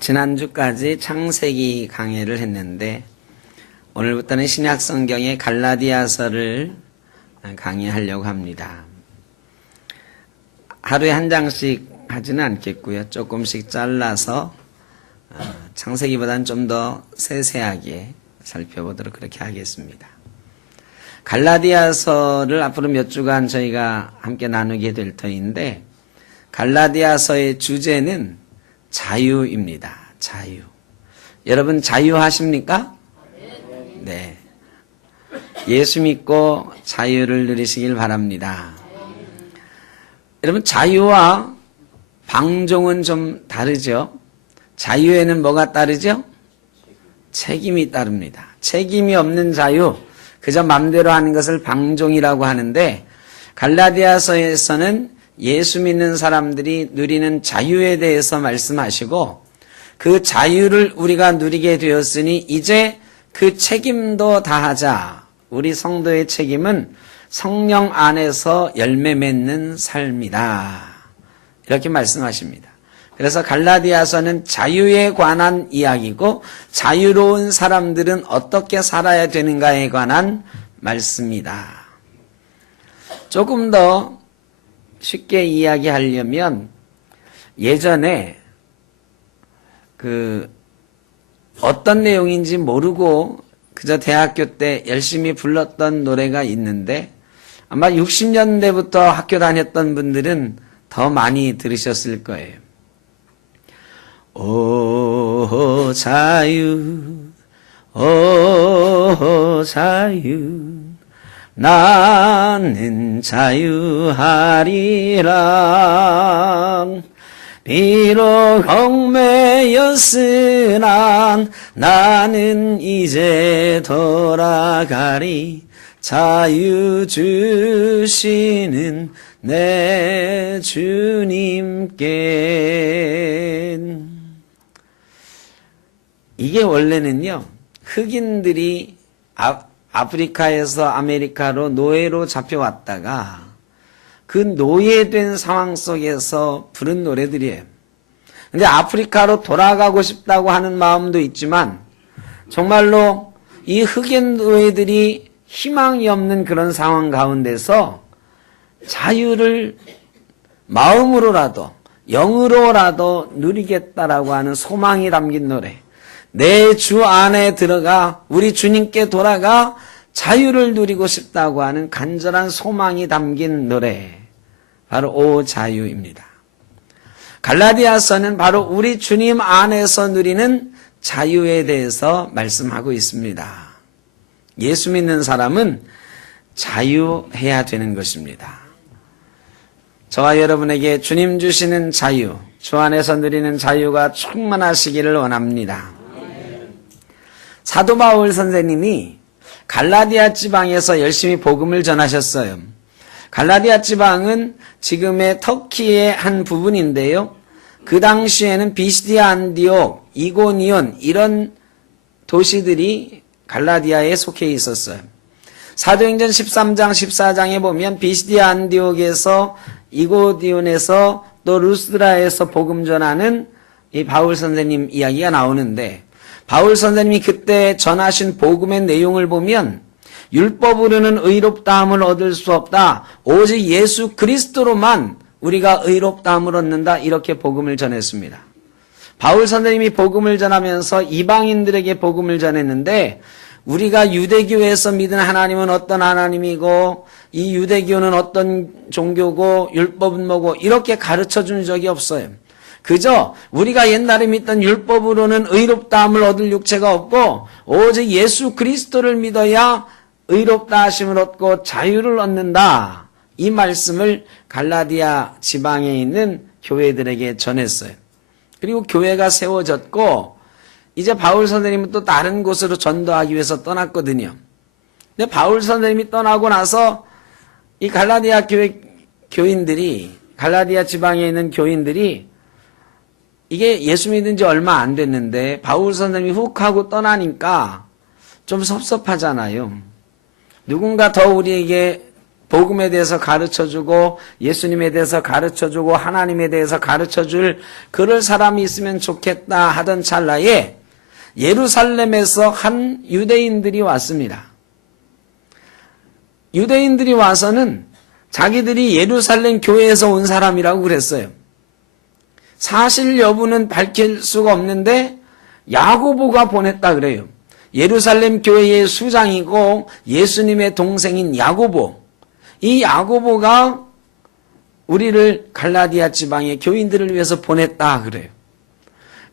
지난주까지 창세기 강해를 했는데 오늘부터는 신약 성경의 갈라디아서를 강의하려고 합니다. 하루에 한 장씩 하지는 않겠고요. 조금씩 잘라서 창세기보다는 좀 더 세세하게 살펴보도록 그렇게 하겠습니다. 갈라디아서를 앞으로 몇 주간 저희가 함께 나누게 될 터인데 갈라디아서의 주제는 자유입니다. 자유. 여러분 자유하십니까? 네. 예수 믿고 자유를 누리시길 바랍니다. 여러분 자유와 방종은 좀 다르죠? 자유에는 뭐가 따르죠? 책임이 따릅니다. 책임이 없는 자유, 그저 맘대로 하는 것을 방종이라고 하는데 갈라디아서에서는 예수 믿는 사람들이 누리는 자유에 대해서 말씀하시고 그 자유를 우리가 누리게 되었으니 이제 그 책임도 다하자. 우리 성도의 책임은 성령 안에서 열매 맺는 삶이다. 이렇게 말씀하십니다. 그래서 갈라디아서는 자유에 관한 이야기고 자유로운 사람들은 어떻게 살아야 되는가에 관한 말씀이다. 조금 더 쉽게 이야기하려면 예전에 어떤 내용인지 모르고 그저 대학교 때 열심히 불렀던 노래가 있는데 아마 60년대부터 학교 다녔던 분들은 더 많이 들으셨을 거예요. 오 자유, 오 자유, 나는 자유하리라. 비록 얽매였으나 나는 이제 돌아가리. 자유 주시는 내 주님께. 이게 원래는요, 흑인들이 아프리카에서 아메리카로 노예로 잡혀왔다가 그 노예된 상황 속에서 부른 노래들이에요. 근데 아프리카로 돌아가고 싶다고 하는 마음도 있지만 정말로 이 흑인 노예들이 희망이 없는 그런 상황 가운데서 자유를 마음으로라도 영으로라도 누리겠다라고 하는 소망이 담긴 노래. 내 주 안에 들어가 우리 주님께 돌아가 자유를 누리고 싶다고 하는 간절한 소망이 담긴 노래. 바로 오 자유입니다. 갈라디아서는 바로 우리 주님 안에서 누리는 자유에 대해서 말씀하고 있습니다. 예수 믿는 사람은 자유해야 되는 것입니다. 저와 여러분에게 주님 주시는 자유, 주 안에서 누리는 자유가 충만하시기를 원합니다. 사도 바울 선생님이 갈라디아 지방에서 열심히 복음을 전하셨어요. 갈라디아 지방은 지금의 터키의 한 부분인데요. 그 당시에는 비시디아 안디옥, 이고니온 이런 도시들이 갈라디아에 속해 있었어요. 사도행전 13장 14장에 보면 비시디아 안디옥에서 이고니온에서 또 루스드라에서 복음 전하는 이 바울 선생님 이야기가 나오는데 바울 선생님이 그때 전하신 복음의 내용을 보면 율법으로는 의롭다함을 얻을 수 없다. 오직 예수 그리스도로만 우리가 의롭다함을 얻는다. 이렇게 복음을 전했습니다. 바울 선생님이 복음을 전하면서 이방인들에게 복음을 전했는데 우리가 유대교에서 믿은 하나님은 어떤 하나님이고 이 유대교는 어떤 종교고 율법은 뭐고 이렇게 가르쳐 준 적이 없어요. 그저 우리가 옛날에 믿던 율법으로는 의롭다함을 얻을 육체가 없고 오직 예수 그리스도를 믿어야 의롭다 하심을 얻고 자유를 얻는다. 이 말씀을 갈라디아 지방에 있는 교회들에게 전했어요. 그리고 교회가 세워졌고 이제 바울 선생님은 또 다른 곳으로 전도하기 위해서 떠났거든요. 근데 바울 선생님이 떠나고 나서 이 갈라디아 교인들이 갈라디아 지방에 있는 교인들이 이게 예수 믿은 지 얼마 안 됐는데 바울 선생님이 훅 하고 떠나니까 좀 섭섭하잖아요. 누군가 더 우리에게 복음에 대해서 가르쳐주고 예수님에 대해서 가르쳐주고 하나님에 대해서 가르쳐줄 그럴 사람이 있으면 좋겠다 하던 찰나에 예루살렘에서 한 유대인들이 왔습니다. 유대인들이 와서는 자기들이 예루살렘 교회에서 온 사람이라고 그랬어요. 사실 여부는 밝힐 수가 없는데 야고보가 보냈다 그래요. 예루살렘 교회의 수장이고 예수님의 동생인 야고보. 이 야고보가 우리를 갈라디아 지방의 교인들을 위해서 보냈다 그래요.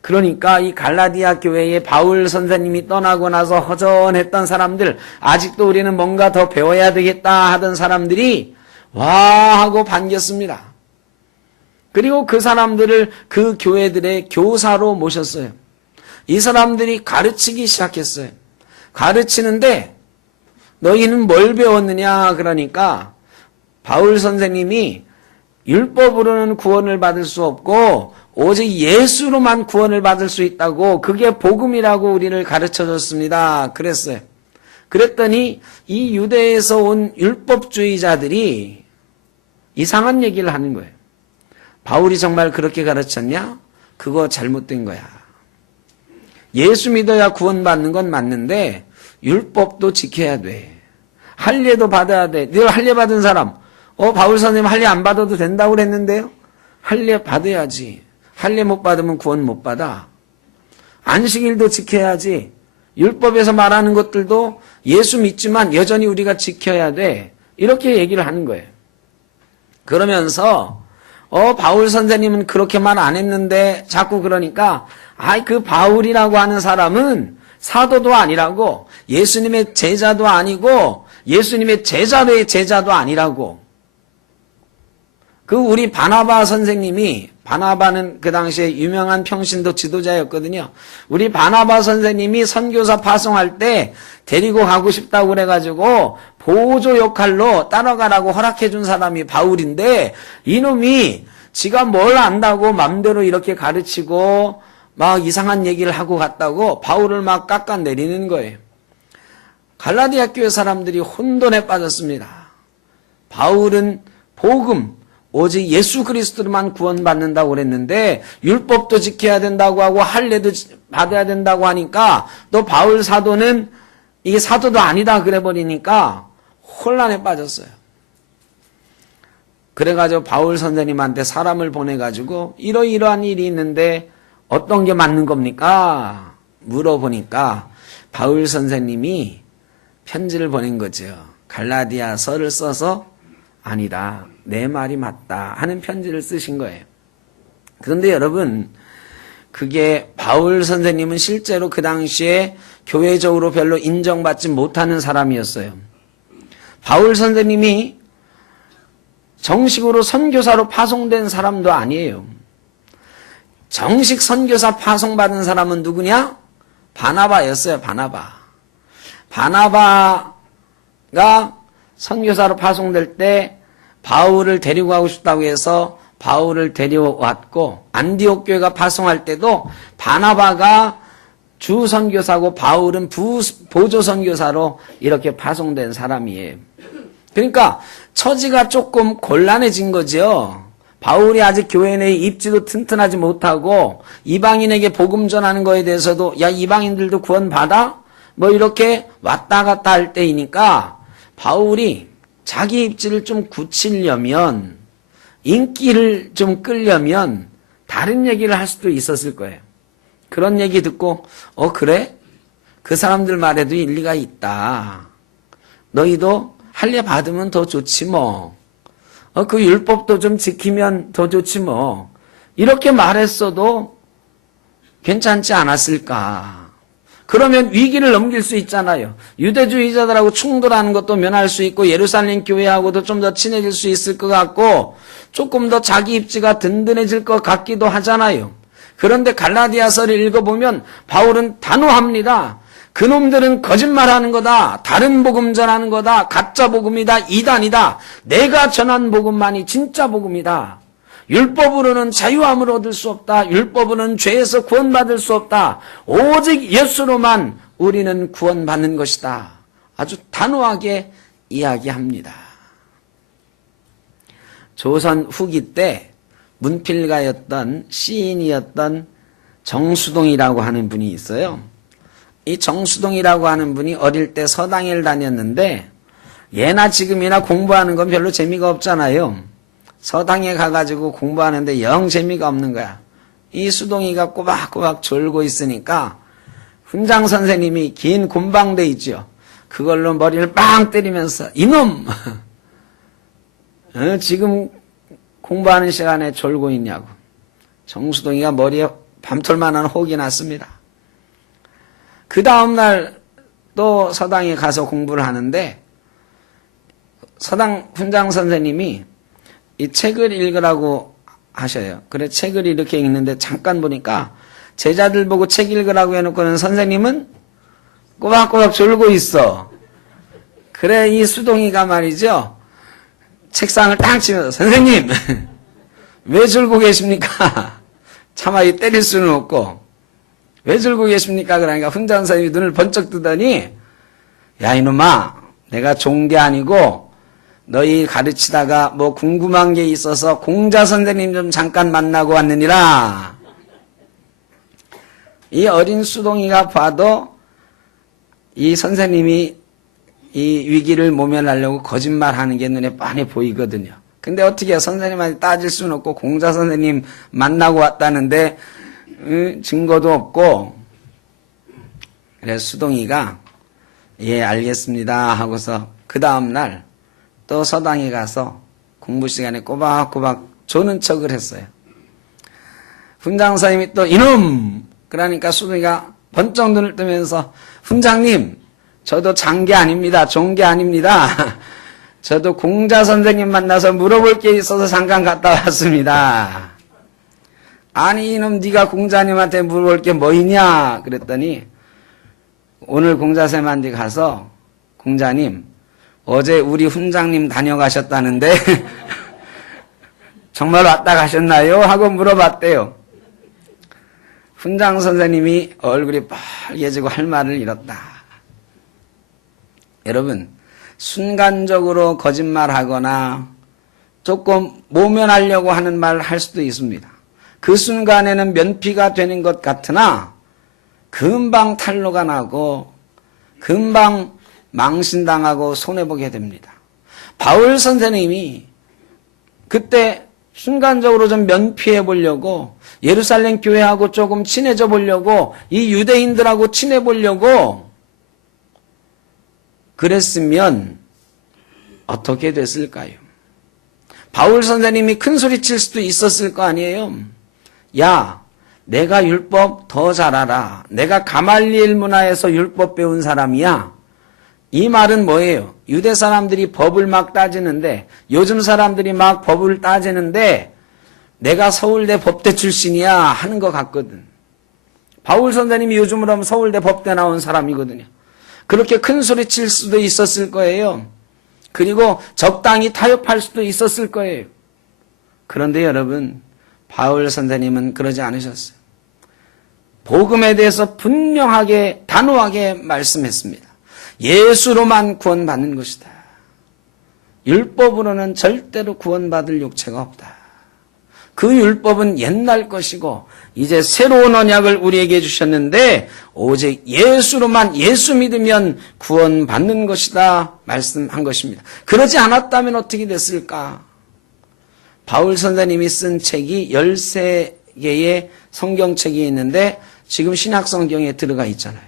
그러니까 이 갈라디아 교회의 바울 선생님이 떠나고 나서 허전했던 사람들, 아직도 우리는 뭔가 더 배워야 되겠다 하던 사람들이 와 하고 반겼습니다. 그리고 그 사람들을 그 교회들의 교사로 모셨어요. 이 사람들이 가르치기 시작했어요. 가르치는데 너희는 뭘 배웠느냐 그러니까 바울 선생님이 율법으로는 구원을 받을 수 없고 오직 예수로만 구원을 받을 수 있다고, 그게 복음이라고 우리를 가르쳐줬습니다. 그랬어요. 그랬더니 이 유대에서 온 율법주의자들이 이상한 얘기를 하는 거예요. 바울이 정말 그렇게 가르쳤냐? 그거 잘못된 거야. 예수 믿어야 구원받는 건 맞는데 율법도 지켜야 돼. 할례도 받아야 돼. 너 할례 받은 사람, 바울 선생님 할례 안 받아도 된다고 그랬는데요? 할례 받아야지. 할례 못 받으면 구원 못 받아. 안식일도 지켜야지. 율법에서 말하는 것들도 예수 믿지만 여전히 우리가 지켜야 돼. 이렇게 얘기를 하는 거예요. 그러면서 바울 선생님은 그렇게 말 안 했는데 자꾸 그러니까 그 바울이라고 하는 사람은 사도도 아니라고, 예수님의 제자도 아니고 예수님의 제자도의 제자도 아니라고. 우리 바나바 선생님이, 바나바는 그 당시에 유명한 평신도 지도자였거든요. 우리 바나바 선생님이 선교사 파송할 때 데리고 가고 싶다고 그래가지고 보조 역할로 따라가라고 허락해 준 사람이 바울인데, 이놈이 지가 뭘 안다고 맘대로 이렇게 가르치고 막 이상한 얘기를 하고 갔다고 바울을 막 깎아내리는 거예요. 갈라디아 교회 사람들이 혼돈에 빠졌습니다. 바울은 복음, 오직 예수 그리스도로만 구원받는다고 그랬는데 율법도 지켜야 된다고 하고 할례도 받아야 된다고 하니까 또 바울 사도는 이게 사도도 아니다 그래버리니까 혼란에 빠졌어요. 그래가지고 바울 선생님한테 사람을 보내가지고 이러이러한 일이 있는데 어떤 게 맞는 겁니까? 물어보니까 바울 선생님이 편지를 보낸 거죠. 갈라디아서를 써서 아니다, 내 말이 맞다 하는 편지를 쓰신 거예요. 그런데 여러분, 그게 바울 선생님은 실제로 그 당시에 교회적으로 별로 인정받지 못하는 사람이었어요. 바울 선생님이 정식으로 선교사로 파송된 사람도 아니에요. 정식 선교사 파송받은 사람은 누구냐? 바나바였어요. 바나바가 선교사로 파송될 때 바울을 데리고 가고 싶다고 해서 바울을 데려왔고, 안디옥 교회가 파송할 때도 바나바가 주 선교사고 바울은 보조 선교사로 이렇게 파송된 사람이에요. 그러니까 처지가 조금 곤란해진 거죠. 바울이 아직 교회 내에 입지도 튼튼하지 못하고 이방인에게 복음 전하는 거에 대해서도 야, 이방인들도 구원받아? 뭐 이렇게 왔다 갔다 할 때이니까 바울이 자기 입지를 좀 굳히려면, 인기를 좀 끌려면 다른 얘기를 할 수도 있었을 거예요. 그런 얘기 듣고 그래? 그 사람들 말에도 일리가 있다. 너희도 할례 받으면 더 좋지 뭐. 그 율법도 좀 지키면 더 좋지 뭐. 이렇게 말했어도 괜찮지 않았을까. 그러면 위기를 넘길 수 있잖아요. 유대주의자들하고 충돌하는 것도 면할 수 있고 예루살렘 교회하고도 좀 더 친해질 수 있을 것 같고 조금 더 자기 입지가 든든해질 것 같기도 하잖아요. 그런데 갈라디아서를 읽어보면 바울은 단호합니다. 그놈들은 거짓말하는 거다. 다른 복음 전하는 거다. 가짜 복음이다. 이단이다. 내가 전한 복음만이 진짜 복음이다. 율법으로는 자유함을 얻을 수 없다. 율법으로는 죄에서 구원받을 수 없다. 오직 예수로만 우리는 구원받는 것이다. 아주 단호하게 이야기합니다. 조선 후기 때 문필가였던 시인이었던 정수동이라고 하는 분이 있어요. 이 정수동이라고 하는 분이 어릴 때 서당을 다녔는데 예나 지금이나 공부하는 건 별로 재미가 없잖아요. 서당에 가가지고 공부하는데 영 재미가 없는 거야. 이 수동이가 꼬박꼬박 졸고 있으니까 훈장 선생님이 긴 곰방대 있죠. 그걸로 머리를 빵 때리면서 이놈! 지금 공부하는 시간에 졸고 있냐고. 정수동이가 머리에 밤톨만한 혹이 났습니다. 그 다음날 또 서당에 가서 공부를 하는데 서당 훈장 선생님이 이 책을 읽으라고 하셔요. 그래 책을 이렇게 읽는데 잠깐 보니까 제자들 보고 책 읽으라고 해놓고는 선생님은 꼬박꼬박 졸고 있어. 그래 이 수동이가 말이죠. 책상을 딱 치면서 선생님 왜 졸고 계십니까? 차마 이 때릴 수는 없고 왜 졸고 계십니까? 그러니까 훈장 선생님이 눈을 번쩍 뜨더니 야 이놈아 내가 좋은 게 아니고 너희 가르치다가 뭐 궁금한 게 있어서 공자 선생님 좀 잠깐 만나고 왔느니라. 이 어린 수동이가 봐도 이 선생님이 이 위기를 모면하려고 거짓말하는 게 눈에 뻔히 보이거든요. 근데 어떻게 선생님한테 따질 수는 없고 공자 선생님 만나고 왔다는데 증거도 없고 그래서 수동이가 예 알겠습니다 하고서 그 다음날 또 서당에 가서 공부 시간에 꼬박꼬박 조는 척을 했어요. 훈장 선생님이 또 이놈! 그러니까 수동이가 번쩍 눈을 뜨면서 훈장님 저도 잔 게 아닙니다. 좋은 게 아닙니다. 저도 공자 선생님 만나서 물어볼 게 있어서 잠깐 갔다 왔습니다. 아니 이놈 네가 공자님한테 물어볼 게 뭐 있냐 그랬더니 오늘 공자쌤한테 가서 공자님 어제 우리 훈장님 다녀가셨다는데 정말 왔다 가셨나요? 하고 물어봤대요. 훈장 선생님이 얼굴이 빨개지고 할 말을 잃었다. 여러분 순간적으로 거짓말하거나 조금 모면하려고 하는 말 할 수도 있습니다. 그 순간에는 면피가 되는 것 같으나 금방 탄로가 나고 금방 망신당하고 손해보게 됩니다. 바울 선생님이 그때 순간적으로 좀 면피해 보려고 예루살렘 교회하고 조금 친해져 보려고 이 유대인들하고 친해 보려고 그랬으면 어떻게 됐을까요? 바울 선생님이 큰 소리 칠 수도 있었을 거 아니에요. 야, 내가 율법 더 잘 알아. 내가 가말리엘 문화에서 율법 배운 사람이야. 이 말은 뭐예요? 유대 사람들이 법을 막 따지는데 요즘 사람들이 막 법을 따지는데 내가 서울대 법대 출신이야 하는 것 같거든. 바울 선생님이 요즘으로 하면 서울대 법대 나온 사람이거든요. 그렇게 큰 소리 칠 수도 있었을 거예요. 그리고 적당히 타협할 수도 있었을 거예요. 그런데 여러분 바울 선생님은 그러지 않으셨어요. 복음에 대해서 분명하게 단호하게 말씀했습니다. 예수로만 구원받는 것이다. 율법으로는 절대로 구원받을 육체가 없다. 그 율법은 옛날 것이고 이제 새로운 언약을 우리에게 주셨는데 오직 예수로만 예수 믿으면 구원받는 것이다 말씀한 것입니다. 그러지 않았다면 어떻게 됐을까? 바울 선생님이 쓴 책이 13개의 성경책이 있는데 지금 신약성경에 들어가 있잖아요.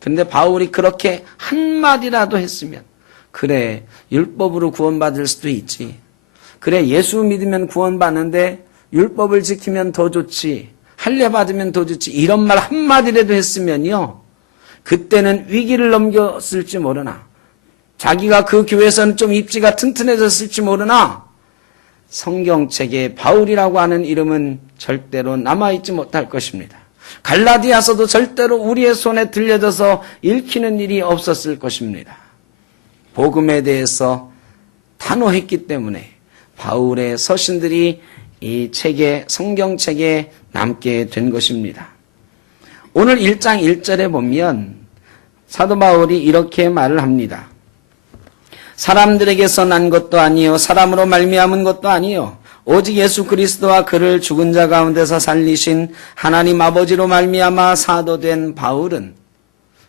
그런데 바울이 그렇게 한마디라도 했으면 그래 율법으로 구원받을 수도 있지. 그래 예수 믿으면 구원받는데 율법을 지키면 더 좋지. 할례 받으면 더 좋지. 이런 말 한마디라도 했으면요. 그때는 위기를 넘겼을지 모르나. 자기가 그 교회에서는 좀 입지가 튼튼해졌을지 모르나 성경책에 바울이라고 하는 이름은 절대로 남아있지 못할 것입니다. 갈라디아서도 절대로 우리의 손에 들려져서 읽히는 일이 없었을 것입니다. 복음에 대해서 단호했기 때문에 바울의 서신들이 이 책에 성경책에 남게 된 것입니다. 오늘 1장 1절에 보면 사도 바울이 이렇게 말을 합니다. 사람들에게서 난 것도 아니요 사람으로 말미암은 것도 아니요 오직 예수 그리스도와 그를 죽은 자 가운데서 살리신 하나님 아버지로 말미암아 사도된 바울은,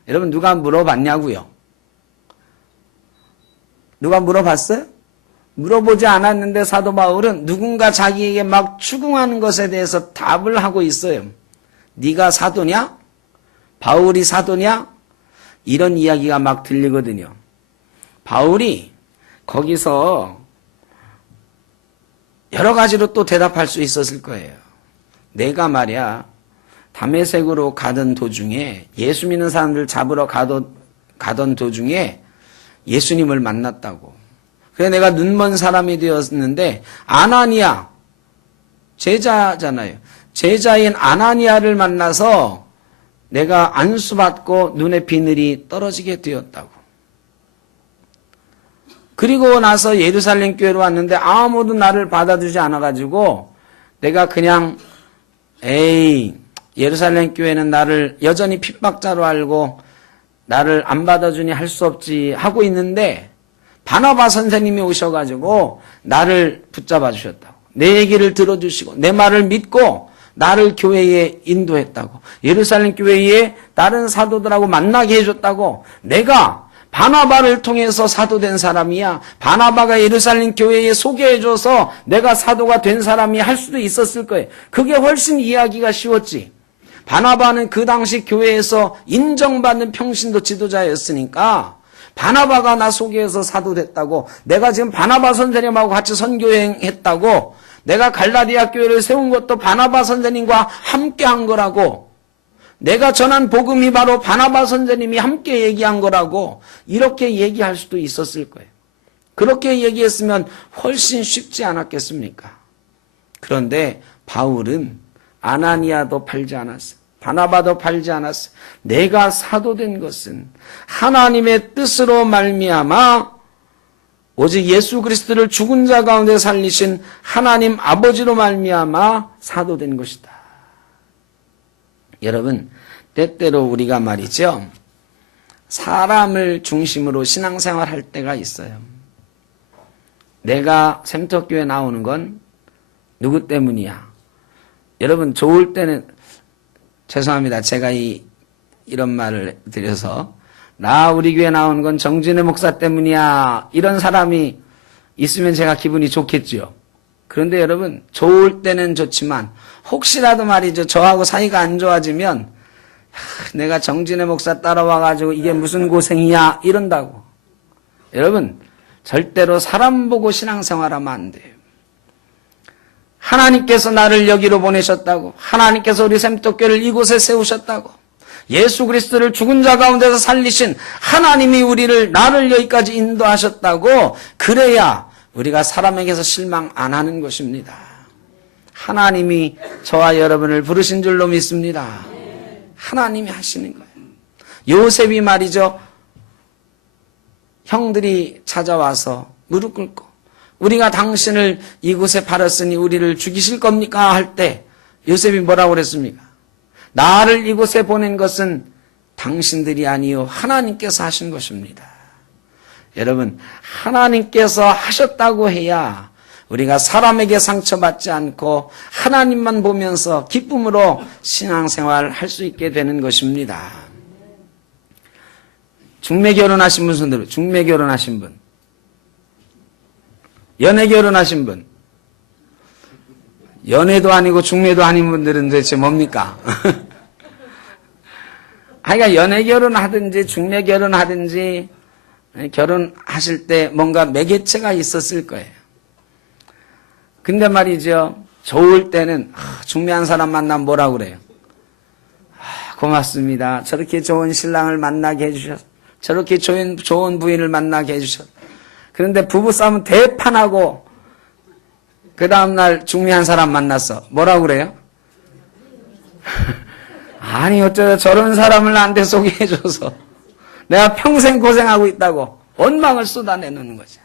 여러분 누가 물어봤냐고요? 누가 물어봤어요? 물어보지 않았는데 사도 바울은 누군가 자기에게 막 추궁하는 것에 대해서 답을 하고 있어요. 네가 사도냐? 바울이 사도냐? 이런 이야기가 막 들리거든요. 바울이 거기서 여러 가지로 또 대답할 수 있었을 거예요. 내가 말이야 다메섹으로 가던 도중에, 예수 믿는 사람들 잡으러 가던 도중에 예수님을 만났다고. 그래 내가 눈먼 사람이 되었는데, 아나니아, 제자잖아요. 제자인 아나니아를 만나서 내가 안수받고 눈의 비늘이 떨어지게 되었다고. 그리고 나서 예루살렘 교회로 왔는데 아무도 나를 받아주지 않아가지고 내가 그냥 예루살렘 교회는 나를 여전히 핍박자로 알고 나를 안 받아주니 할 수 없지 하고 있는데, 바나바 선생님이 오셔가지고 나를 붙잡아 주셨다고. 내 얘기를 들어주시고 내 말을 믿고 나를 교회에 인도했다고. 예루살렘 교회에 다른 사도들하고 만나게 해줬다고. 내가 바나바를 통해서 사도된 사람이야. 바나바가 예루살렘 교회에 소개해줘서 내가 사도가 된 사람이 할 수도 있었을 거예요. 그게 훨씬 이해하기가 쉬웠지. 바나바는 그 당시 교회에서 인정받는 평신도 지도자였으니까 바나바가 나 소개해서 사도됐다고, 내가 지금 바나바 선생님하고 같이 선교여행했다고, 내가 갈라디아 교회를 세운 것도 바나바 선생님과 함께 한 거라고, 내가 전한 복음이 바로 바나바 선생님이 함께 얘기한 거라고, 이렇게 얘기할 수도 있었을 거예요. 그렇게 얘기했으면 훨씬 쉽지 않았겠습니까? 그런데 바울은 아나니아도 팔지 않았어요. 바나바도 팔지 않았어요. 내가 사도된 것은 하나님의 뜻으로 말미암아 오직 예수 그리스도를 죽은 자 가운데 살리신 하나님 아버지로 말미암아 사도된 것이다. 여러분, 때때로 우리가 말이죠, 사람을 중심으로 신앙생활 할 때가 있어요. 내가 샘터교회 나오는 건 누구 때문이야? 여러분, 좋을 때는, 죄송합니다. 제가 이런 말을 드려서, 나 우리 교회 나오는 건 정진의 목사 때문이야, 이런 사람이 있으면 제가 기분이 좋겠죠. 그런데 여러분, 좋을 때는 좋지만 혹시라도 말이죠, 저하고 사이가 안 좋아지면 내가 정진의 목사 따라와가지고 이게 무슨 고생이야 이런다고. 여러분, 절대로 사람 보고 신앙생활하면 안 돼요. 하나님께서 나를 여기로 보내셨다고, 하나님께서 우리 샘터교회를 이곳에 세우셨다고, 예수 그리스도를 죽은 자 가운데서 살리신 하나님이 나를 여기까지 인도하셨다고, 그래야 우리가 사람에게서 실망 안 하는 것입니다. 하나님이 저와 여러분을 부르신 줄로 믿습니다. 하나님이 하시는 거예요. 요셉이 말이죠, 형들이 찾아와서 무릎 꿇고 우리가 당신을 이곳에 팔았으니 우리를 죽이실 겁니까? 할 때 요셉이 뭐라고 그랬습니까? 나를 이곳에 보낸 것은 당신들이 아니요 하나님께서 하신 것입니다. 여러분, 하나님께서 하셨다고 해야 우리가 사람에게 상처받지 않고 하나님만 보면서 기쁨으로 신앙생활을 할 수 있게 되는 것입니다. 중매 결혼하신 분 손들어. 중매 결혼하신 분. 연애 결혼하신 분. 연애도 아니고 중매도 아닌 분들은 도대체 뭡니까? 그러니까 연애 결혼하든지 중매 결혼하든지 결혼하실 때 뭔가 매개체가 있었을 거예요. 근데 말이죠, 좋을 때는 중매한 사람 만나면 뭐라고 그래요? 고맙습니다. 저렇게 좋은 신랑을 만나게 해주셔서, 저렇게 좋은 부인을 만나게 해주셔서. 그런데 부부싸움 대판하고 그 다음날 중매한 사람 만났어. 뭐라고 그래요? 아니 어쩌다 저런 사람을 나한테 소개해줘서 내가 평생 고생하고 있다고 원망을 쏟아내는 거죠.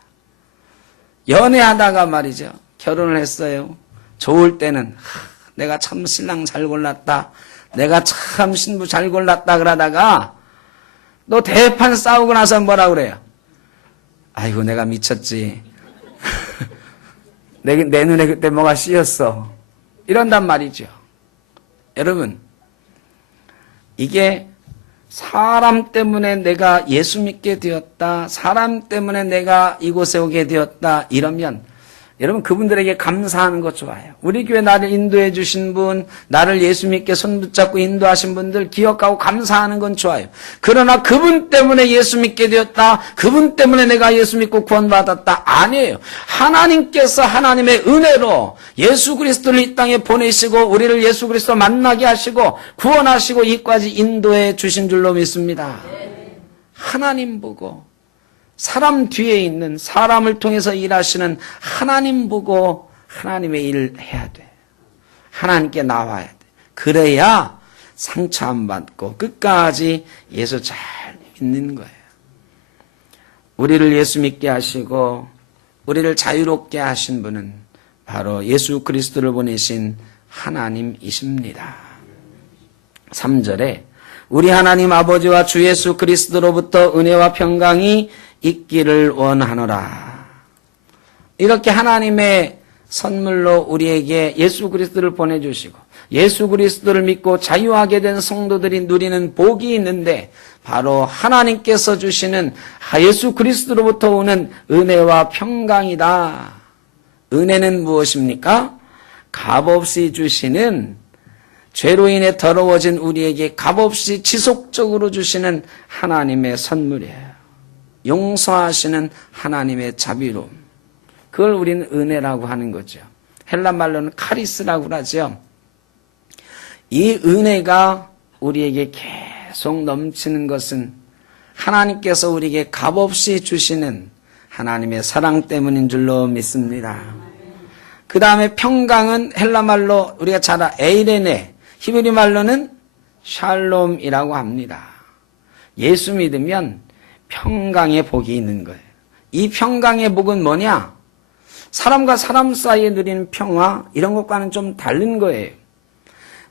연애하다가 말이죠, 결혼을 했어요. 좋을 때는 내가 참 신랑 잘 골랐다, 내가 참 신부 잘 골랐다 그러다가 너 대판 싸우고 나서 뭐라 그래요? 아이고 내가 미쳤지. 내 눈에 그때 뭐가 씌었어. 이런단 말이죠. 여러분, 이게 사람 때문에 내가 예수 믿게 되었다, 사람 때문에 내가 이곳에 오게 되었다 이러면 여러분 그분들에게 감사하는 것 좋아요. 우리 교회 나를 인도해 주신 분, 나를 예수 믿게 손 붙잡고 인도하신 분들 기억하고 감사하는 건 좋아요. 그러나 그분 때문에 예수 믿게 되었다, 그분 때문에 내가 예수 믿고 구원받았다 아니에요. 하나님께서 하나님의 은혜로 예수 그리스도를 이 땅에 보내시고 우리를 예수 그리스도 만나게 하시고 구원하시고 이까지 인도해 주신 줄로 믿습니다. 하나님 보고, 사람 뒤에 있는, 사람을 통해서 일하시는 하나님 보고 하나님의 일을 해야 돼. 하나님께 나와야 돼. 그래야 상처 안 받고 끝까지 예수 잘 믿는 거예요. 우리를 예수 믿게 하시고 우리를 자유롭게 하신 분은 바로 예수 그리스도를 보내신 하나님이십니다. 3절에 우리 하나님 아버지와 주 예수 그리스도로부터 은혜와 평강이 있기를 원하노라. 이렇게 하나님의 선물로 우리에게 예수 그리스도를 보내주시고 예수 그리스도를 믿고 자유하게 된 성도들이 누리는 복이 있는데 바로 하나님께서 주시는 예수 그리스도로부터 오는 은혜와 평강이다. 은혜는 무엇입니까? 값없이 주시는, 죄로 인해 더러워진 우리에게 값없이 지속적으로 주시는 하나님의 선물이에요. 용서하시는 하나님의 자비로움. 그걸 우리는 은혜라고 하는 거죠. 헬라 말로는 카리스라고 하죠. 이 은혜가 우리에게 계속 넘치는 것은 하나님께서 우리에게 값없이 주시는 하나님의 사랑 때문인 줄로 믿습니다. 그 다음에 평강은 헬라 말로 우리가 잘 에이레네, 히브리 말로는 샬롬이라고 합니다. 예수 믿으면 평강의 복이 있는 거예요. 이 평강의 복은 뭐냐? 사람과 사람 사이에 누리는 평화, 이런 것과는 좀 다른 거예요.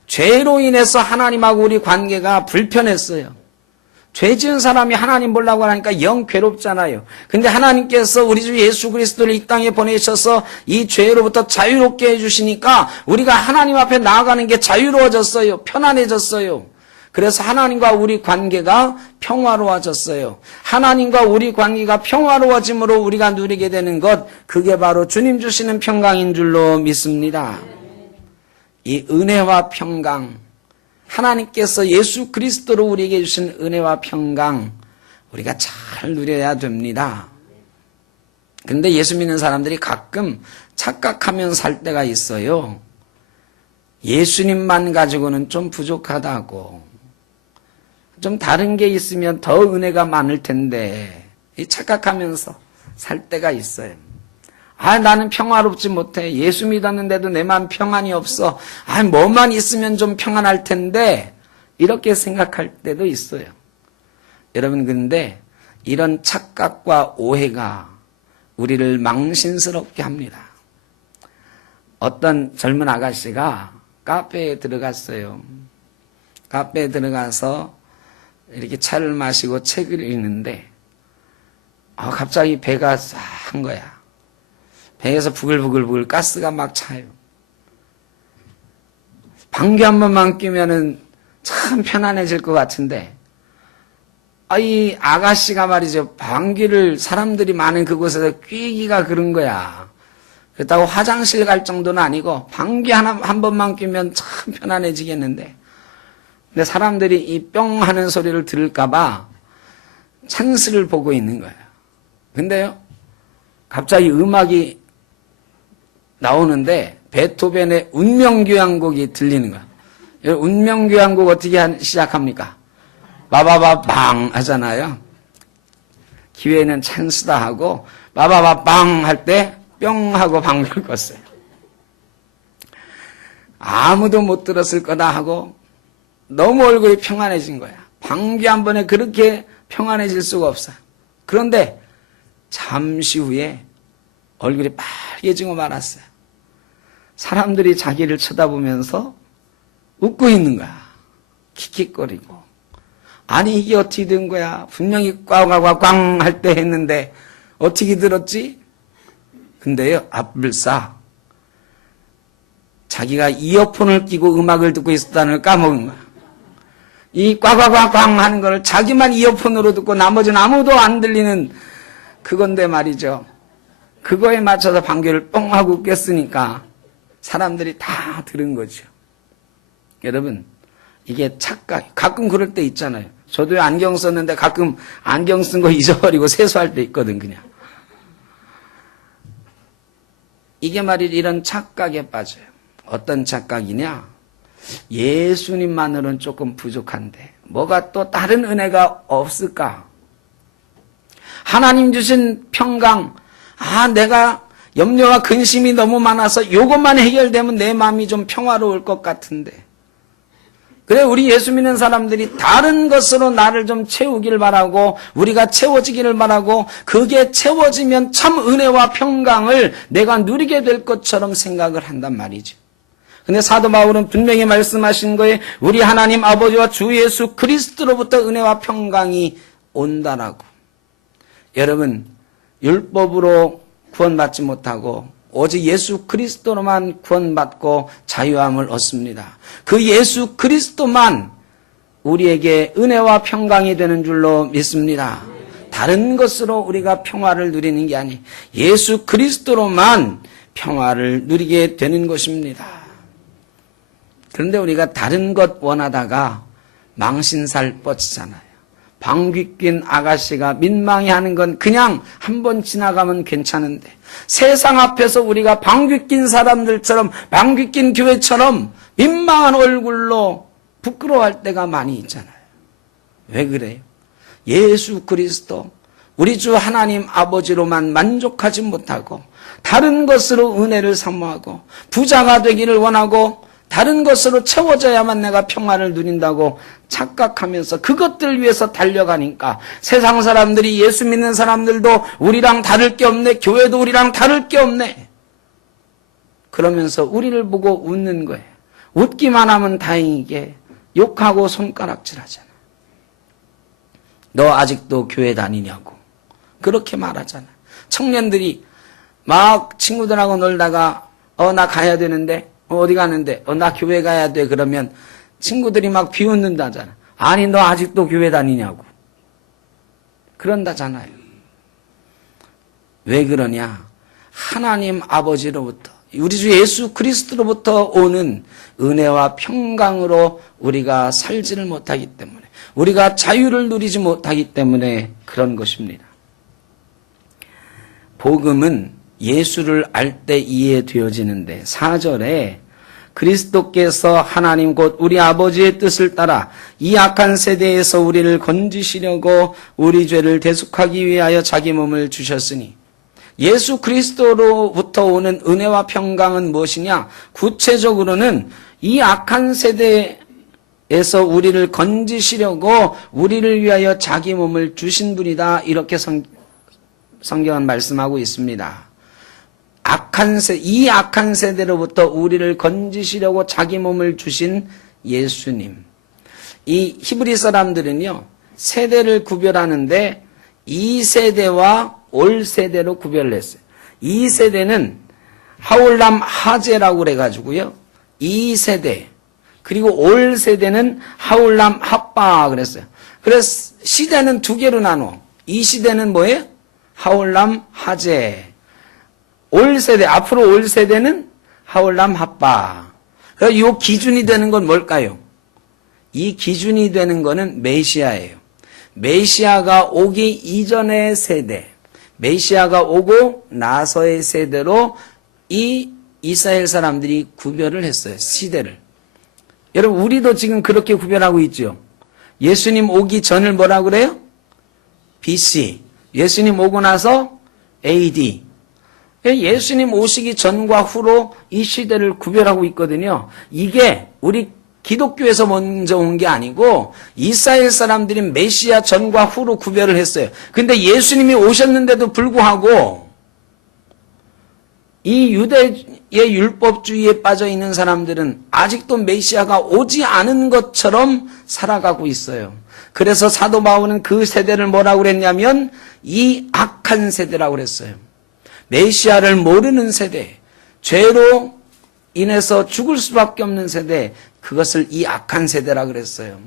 죄로 인해서 하나님하고 우리 관계가 불편했어요. 죄 지은 사람이 하나님 보려고 하니까 영 괴롭잖아요. 근데 하나님께서 우리 주 예수 그리스도를 이 땅에 보내셔서 이 죄로부터 자유롭게 해주시니까 우리가 하나님 앞에 나아가는 게 자유로워졌어요. 편안해졌어요. 그래서 하나님과 우리 관계가 평화로워졌어요. 하나님과 우리 관계가 평화로워짐으로 우리가 누리게 되는 것, 그게 바로 주님 주시는 평강인 줄로 믿습니다. 이 은혜와 평강, 하나님께서 예수 그리스도로 우리에게 주신 은혜와 평강, 우리가 잘 누려야 됩니다. 그런데 예수 믿는 사람들이 가끔 착각하면 살 때가 있어요. 예수님만 가지고는 좀 부족하다고, 좀 다른 게 있으면 더 은혜가 많을 텐데 착각하면서 살 때가 있어요. 나는 평화롭지 못해. 예수 믿었는데도 내 마음 평안이 없어. 뭐만 있으면 좀 평안할 텐데 이렇게 생각할 때도 있어요. 여러분, 근데 이런 착각과 오해가 우리를 망신스럽게 합니다. 어떤 젊은 아가씨가 카페에 들어갔어요. 카페에 들어가서 이렇게 차를 마시고 책을 읽는데 갑자기 배가 싼 거야. 배에서 부글부글 가스가 막 차요. 방귀 한 번만 뀌면은 참 편안해질 것 같은데 이 아가씨가 말이죠, 방귀를 사람들이 많은 그곳에서 뀌기가 그런 거야. 그렇다고 화장실 갈 정도는 아니고 방귀 한 번만 뀌면 참 편안해지겠는데, 근데 사람들이 이 뿅 하는 소리를 들을까봐 찬스를 보고 있는 거예요. 근데요, 갑자기 음악이 나오는데 베토벤의 운명교향곡이 들리는 거야. 운명교향곡 어떻게 시작합니까? 바바바빵 하잖아요. 기회는 찬스다 하고 바바바빵 할 때 뿅 하고 방귀를 껐어요. 아무도 못 들었을 거다 하고 너무 얼굴이 평안해진 거야. 방귀 한 번에 그렇게 평안해질 수가 없어요. 그런데 잠시 후에 얼굴이 빨개지고 말았어요. 사람들이 자기를 쳐다보면서 웃고 있는 거야. 킥킥거리고. 아니 이게 어떻게 된 거야? 분명히 꽝꽝꽝 할 때 했는데 어떻게 들었지? 근데요, 앞불싸 자기가 이어폰을 끼고 음악을 듣고 있었다는 걸 까먹은 거야. 이 꽝꽝꽝꽝 하는 걸 자기만 이어폰으로 듣고 나머지는 아무도 안 들리는 그건데 말이죠. 그거에 맞춰서 방귀를 뻥 하고 꼈으니까 사람들이 다 들은 거죠. 여러분, 이게 착각, 가끔 그럴 때 있잖아요. 저도 안경 썼는데 가끔 안경 쓴 거 잊어버리고 세수할 때 있거든, 그냥. 이게 말이죠. 이런 착각에 빠져요. 어떤 착각이냐? 예수님만으로는 조금 부족한데 뭐가 또 다른 은혜가 없을까? 하나님 주신 평강, 내가 염려와 근심이 너무 많아서 요것만 해결되면 내 마음이 좀 평화로울 것 같은데, 그래, 우리 예수 믿는 사람들이 다른 것으로 나를 좀 채우길 바라고, 우리가 채워지기를 바라고, 그게 채워지면 참 은혜와 평강을 내가 누리게 될 것처럼 생각을 한단 말이죠. 근데 사도 바울은 분명히 말씀하신 거에 우리 하나님 아버지와 주 예수 그리스도로부터 은혜와 평강이 온다라고. 여러분, 율법으로 구원받지 못하고 오직 예수 그리스도로만 구원받고 자유함을 얻습니다. 그 예수 그리스도만 우리에게 은혜와 평강이 되는 줄로 믿습니다. 다른 것으로 우리가 평화를 누리는 게 아니, 예수 그리스도로만 평화를 누리게 되는 것입니다. 그런데 우리가 다른 것 원하다가 망신살 뻗치잖아요. 방귀 낀 아가씨가 민망해 하는 건 그냥 한번 지나가면 괜찮은데, 세상 앞에서 우리가 방귀 낀 사람들처럼, 방귀 낀 교회처럼 민망한 얼굴로 부끄러워할 때가 많이 있잖아요. 왜 그래요? 예수 그리스도, 우리 주 하나님 아버지로만 만족하지 못하고 다른 것으로 은혜를 사모하고 부자가 되기를 원하고 다른 것으로 채워져야만 내가 평화를 누린다고 착각하면서 그것들 위해서 달려가니까 세상 사람들이, 예수 믿는 사람들도 우리랑 다를 게 없네, 교회도 우리랑 다를 게 없네, 그러면서 우리를 보고 웃는 거예요. 웃기만 하면 다행이게 욕하고 손가락질하잖아. 너 아직도 교회 다니냐고 그렇게 말하잖아. 청년들이 막 친구들하고 놀다가 나 가야 되는데, 어디 가는데? 나 교회 가야 돼. 그러면 친구들이 막 비웃는다잖아. 아니, 너 아직도 교회 다니냐고. 그런다잖아요. 왜 그러냐? 하나님 아버지로부터, 우리 주 예수 그리스도로부터 오는 은혜와 평강으로 우리가 살지를 못하기 때문에, 우리가 자유를 누리지 못하기 때문에 그런 것입니다. 복음은 예수를 알 때 이해되어지는데, 4절에 그리스도께서 하나님 곧 우리 아버지의 뜻을 따라 이 악한 세대에서 우리를 건지시려고 우리 죄를 대속하기 위하여 자기 몸을 주셨으니, 예수 그리스도로부터 오는 은혜와 평강은 무엇이냐? 구체적으로는 이 악한 세대에서 우리를 건지시려고 우리를 위하여 자기 몸을 주신 분이다. 이렇게 성경은 말씀하고 있습니다. 이 악한 세대로부터 우리를 건지시려고 자기 몸을 주신 예수님. 이 히브리 사람들은요, 세대를 구별하는데 이 세대와 올 세대로 구별을 했어요. 이 세대는 하올람 하제라고 그래가지고요, 이 세대, 그리고 올 세대는 하올람 핫바 그랬어요. 그래서 시대는 두 개로 나눠. 이 시대는 뭐예요? 하올람 하제. 올 세대, 앞으로 올 세대는 하올람 핫바. 이 기준이 되는 건 뭘까요? 이 기준이 되는 거는 메시아예요. 메시아가 오기 이전의 세대, 메시아가 오고 나서의 세대로 이 이스라엘 사람들이 구별을 했어요. 시대를. 여러분, 우리도 지금 그렇게 구별하고 있죠. 예수님 오기 전을 뭐라 그래요? BC. 예수님 오고 나서 AD. 예수님 오시기 전과 후로 이 시대를 구별하고 있거든요. 이게 우리 기독교에서 먼저 온 게 아니고 이스라엘 사람들이 메시아 전과 후로 구별을 했어요. 근데 예수님이 오셨는데도 불구하고 이 유대의 율법주의에 빠져 있는 사람들은 아직도 메시아가 오지 않은 것처럼 살아가고 있어요. 그래서 사도 바울은 그 세대를 뭐라고 그랬냐면 이 악한 세대라고 그랬어요. 메시아를 모르는 세대, 죄로 인해서 죽을 수밖에 없는 세대, 그것을 이 악한 세대라고 그랬어요.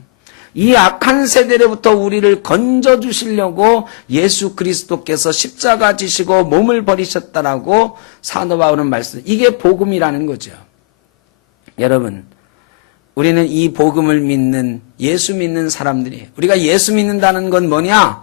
이 악한 세대로부터 우리를 건져주시려고 예수 그리스도께서 십자가 지시고 몸을 버리셨다라고 사도 바울은 말씀. 이게 복음이라는 거죠. 여러분, 우리는 이 복음을 믿는, 예수 믿는 사람들이에요. 우리가 예수 믿는다는 건 뭐냐?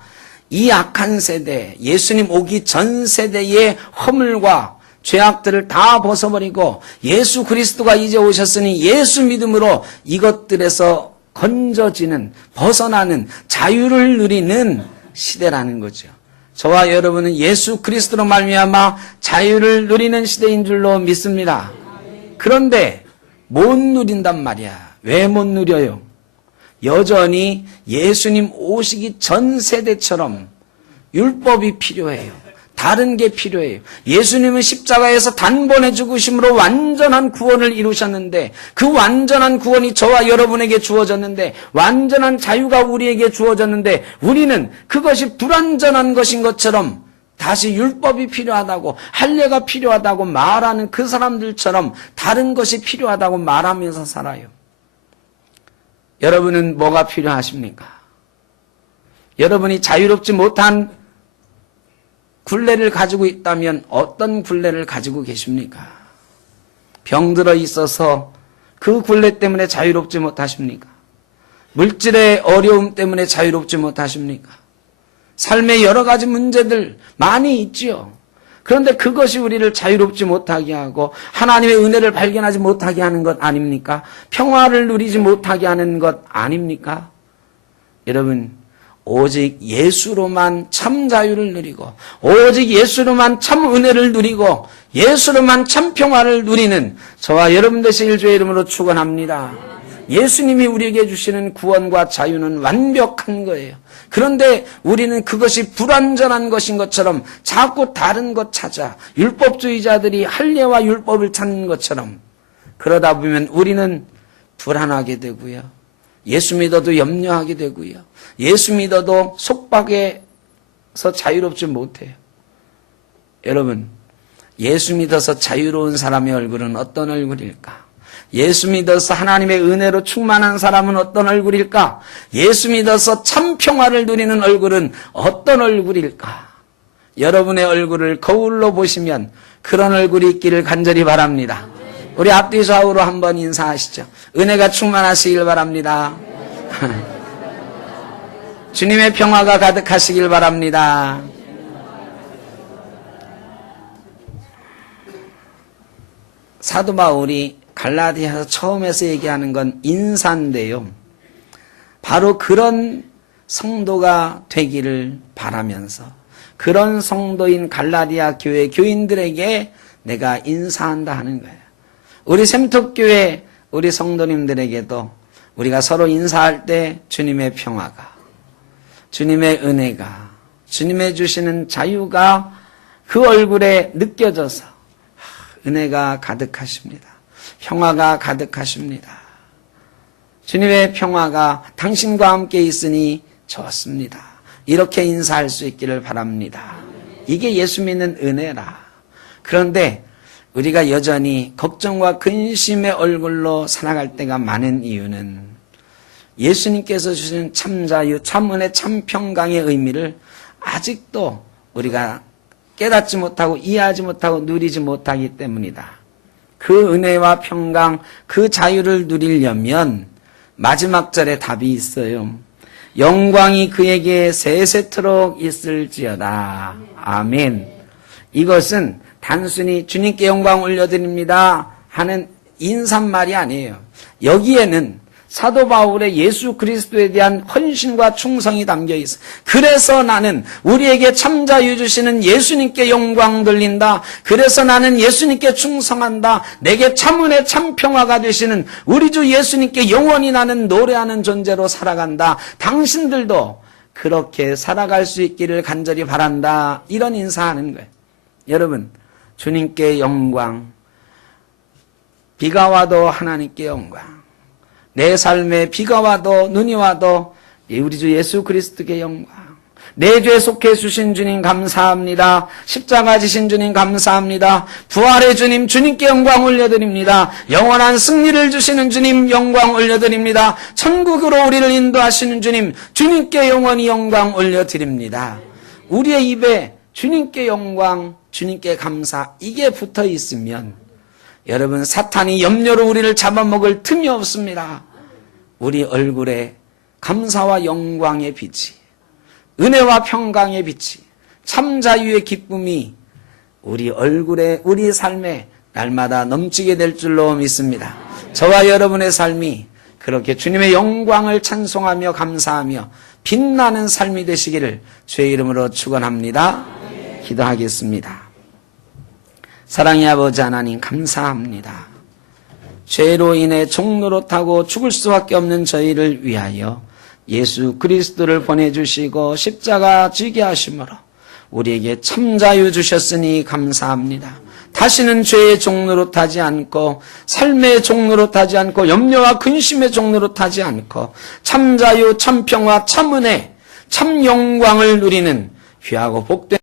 이 악한 세대, 예수님 오기 전 세대의 허물과 죄악들을 다 벗어버리고 예수 그리스도가 이제 오셨으니 예수 믿음으로 이것들에서 건져지는, 벗어나는 자유를 누리는 시대라는 거죠. 저와 여러분은 예수 그리스도로 말미암아 자유를 누리는 시대인 줄로 믿습니다. 그런데 못 누린단 말이야. 왜 못 누려요? 여전히 예수님 오시기 전 세대처럼 율법이 필요해요. 다른 게 필요해요. 예수님은 십자가에서 단번에 죽으심으로 완전한 구원을 이루셨는데 그 완전한 구원이 저와 여러분에게 주어졌는데 완전한 자유가 우리에게 주어졌는데 우리는 그것이 불완전한 것인 것처럼 다시 율법이 필요하다고 할례가 필요하다고 말하는 그 사람들처럼 다른 것이 필요하다고 말하면서 살아요. 여러분은 뭐가 필요하십니까? 여러분이 자유롭지 못한 굴레를 가지고 있다면 어떤 굴레를 가지고 계십니까? 병들어 있어서 그 굴레 때문에 자유롭지 못하십니까? 물질의 어려움 때문에 자유롭지 못하십니까? 삶의 여러 가지 문제들 많이 있지요. 그런데 그것이 우리를 자유롭지 못하게 하고 하나님의 은혜를 발견하지 못하게 하는 것 아닙니까? 평화를 누리지 못하게 하는 것 아닙니까? 여러분, 오직 예수로만 참 자유를 누리고 오직 예수로만 참 은혜를 누리고 예수로만 참 평화를 누리는 저와 여러분 되시길 주의 이름으로 축원합니다. 예수님이 우리에게 주시는 구원과 자유는 완벽한 거예요. 그런데 우리는 그것이 불완전한 것인 것처럼 자꾸 다른 것 찾아 율법주의자들이 할례와 율법을 찾는 것처럼 그러다 보면 우리는 불안하게 되고요. 예수 믿어도 염려하게 되고요. 예수 믿어도 속박에서 자유롭지 못해요. 여러분, 예수 믿어서 자유로운 사람의 얼굴은 어떤 얼굴일까? 예수 믿어서 하나님의 은혜로 충만한 사람은 어떤 얼굴일까? 예수 믿어서 참 평화를 누리는 얼굴은 어떤 얼굴일까? 여러분의 얼굴을 거울로 보시면 그런 얼굴이 있기를 간절히 바랍니다. 우리 앞뒤 좌우로 한번 인사하시죠. 은혜가 충만하시길 바랍니다. 주님의 평화가 가득하시길 바랍니다. 사도 바울이 갈라디아서 처음에서 얘기하는 건 인사인데요. 바로 그런 성도가 되기를 바라면서 그런 성도인 갈라디아 교회 교인들에게 내가 인사한다 하는 거예요. 우리 샘톡교회 우리 성도님들에게도 우리가 서로 인사할 때 주님의 평화가, 주님의 은혜가, 주님의 주시는 자유가 그 얼굴에 느껴져서 은혜가 가득하십니다. 평화가 가득하십니다. 주님의 평화가 당신과 함께 있으니 좋습니다. 이렇게 인사할 수 있기를 바랍니다. 이게 예수 믿는 은혜라. 그런데 우리가 여전히 걱정과 근심의 얼굴로 살아갈 때가 많은 이유는 예수님께서 주신 참 자유, 참 은혜, 참 평강의 의미를 아직도 우리가 깨닫지 못하고 이해하지 못하고 누리지 못하기 때문이다. 그 은혜와 평강, 그 자유를 누리려면 마지막 절에 답이 있어요. 영광이 그에게 세세토록 있을지어다. 아멘. 이것은 단순히 주님께 영광 올려드립니다 하는 인사말이 아니에요. 여기에는 사도 바울의 예수 그리스도에 대한 헌신과 충성이 담겨 있어. 그래서 나는 우리에게 참 자유 주시는 예수님께 영광 돌린다. 그래서 나는 예수님께 충성한다. 내게 참 은혜 참 평화가 되시는 우리 주 예수님께 영원히 나는 노래하는 존재로 살아간다. 당신들도 그렇게 살아갈 수 있기를 간절히 바란다. 이런 인사하는 거예요. 여러분, 주님께 영광. 비가 와도 하나님께 영광. 내 삶에 비가 와도 눈이 와도 우리 주 예수 그리스도께 영광. 내 죄 속해 주신 주님 감사합니다. 십자가 지신 주님 감사합니다. 부활의 주님 주님께 영광 올려드립니다. 영원한 승리를 주시는 주님 영광 올려드립니다. 천국으로 우리를 인도하시는 주님 주님께 영원히 영광 올려드립니다. 우리의 입에 주님께 영광, 주님께 감사 이게 붙어 있으면 여러분 사탄이 염려로 우리를 잡아먹을 틈이 없습니다. 우리 얼굴에 감사와 영광의 빛이, 은혜와 평강의 빛이, 참 자유의 기쁨이 우리 얼굴에, 우리 삶에 날마다 넘치게 될 줄로 믿습니다. 저와 여러분의 삶이 그렇게 주님의 영광을 찬송하며 감사하며 빛나는 삶이 되시기를 주의 이름으로 축원합니다. 기도하겠습니다. 사랑의 아버지 하나님 감사합니다. 죄로 인해 종노릇하고 죽을 수밖에 없는 저희를 위하여 예수 그리스도를 보내주시고 십자가 지게 하심으로 우리에게 참 자유 주셨으니 감사합니다. 다시는 죄의 종노릇하지 않고 삶의 종노릇하지 않고 염려와 근심의 종노릇하지 않고 참 자유, 참 평화, 참 은혜, 참 영광을 누리는 귀하고 복된